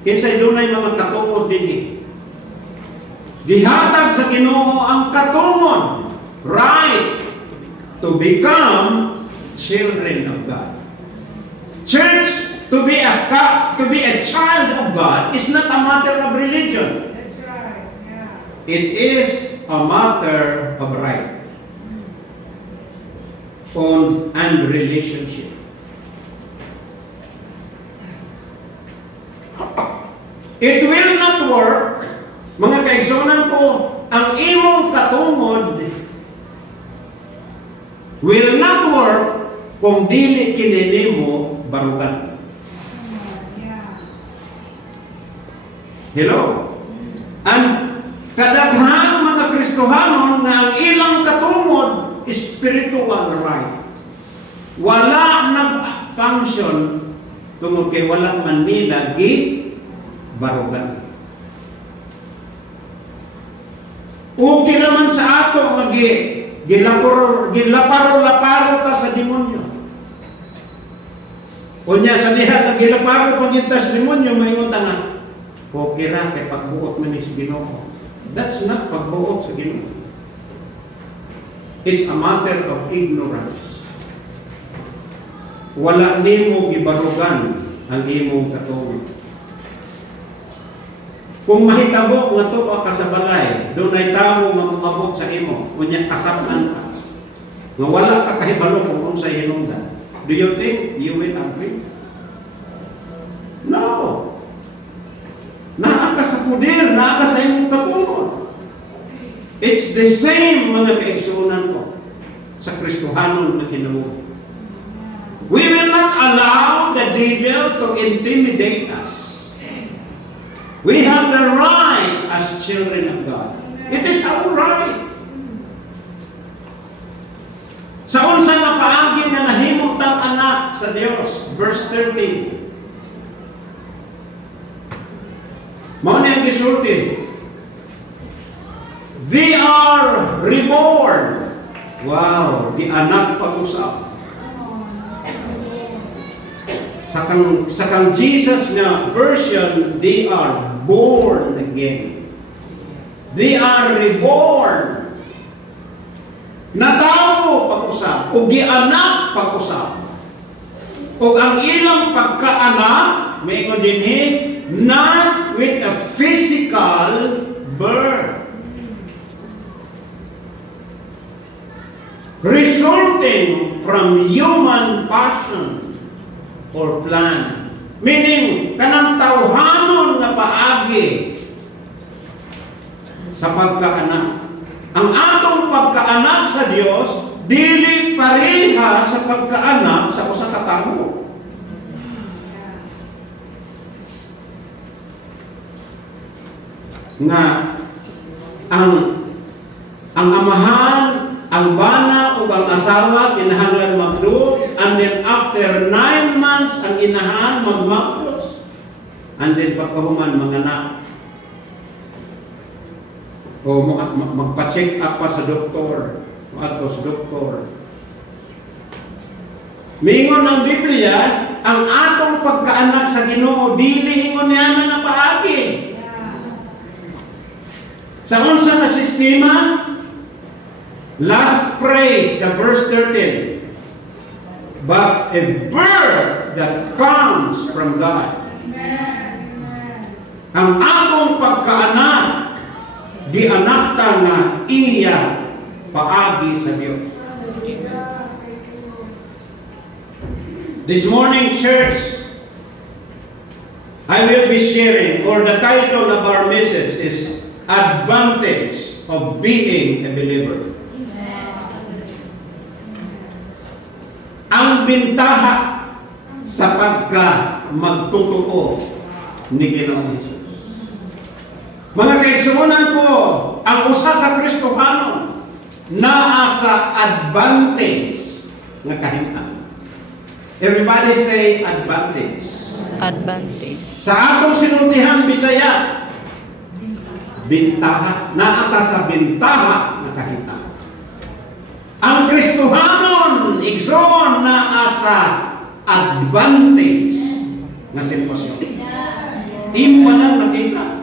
Kinsay dunay mga katungod dinhi. Gihatag sa Ginoo ang katungod, right to become children of God. Church, to be a to be a child of God is not a matter of religion. That's right. Yeah. It is a matter of right on and relationship. It will not work, mga kaigsonan ko, ang imong katungod will not work kung dili kinini mo barugan. Hello? And kadaghan mga Kristohanon na ang ilang katungod spiritual right. Wala nag-function tungod kay walang Manila gi barugan. Okay naman sa ato magi gilaparo gilaparo-laparo ta sa demonyo. Unya sa diha nga gilaparo pagita sa demonyo maingon ta nga okay ra kay pagbuot man sa Ginoo. That's not pagbuot sa Ginoo. It's a matter of ignorance. Wala nimo gibarugan ang imong katungod. Kung mahitabo nga tuwa ka sa balay, doon ay tao nga sa imo, kunya kasapnan ka. Nga wala ka kahibalo kung unsa hinungdan. Do you think you will agree? No. Naa ka sa puder, naa ka sa imong katungod. It's the same mga kaigsunan ko sa Kristohanon na kinabuhi. We will not allow the devil to intimidate us. We have the right as children of God. It is our right. Sa unsa nga paagi nga nahimong tang anak sa Dios, verse 13. Mao ang gisulti. They are reborn. Wow, di anak pag-usap. Sa kang, sa kang Jesus nga version, they are born again. They are reborn. Natawo pag-usap, o gianak pag-usap. O ang ilang pagkaanak, may ko din not with a physical birth. Resulting from human passion or plan. Meaning, kanang tawhanon na paagi sa pagkaanak. Ang atong pagkaanak sa Dios dili pareha sa pagkaanak sa usa ka tawo. Nga ang ang amahan, ang bana ug ang asawa kinahanglan magdo and then after nine months ang inahan magmaklos and then pagkahuman manganak o mag- mag- magpa-check up pa sa doktor ato sa doktor Mingon ang Biblia, ang atong pagkaanak sa Ginoo dili ingon niya nga paagi. Sa unsa nga sistema? Last phrase sa verse 13. But a birth that comes from God. Amen. Amen. Ang atong pagkaanak, di anak ta nga iya paagi sa Dios. This morning, church, I will be sharing, or the title of our message is Advantage of Being a Believer. Ang bintaha sa pagka magtotoo ni Ginoong Jesus. Mga kaigsunan ko, ang usa ka Kristohano naa sa advantage nga kahimtang. Everybody say advantage. Advantage. Sa atong sinultihan Bisaya, bintaha, naata sa bintaha nga kahimtang. Ang Kristohanon, igsoon na asa advantage nga sitwasyon. Imo walang nakita.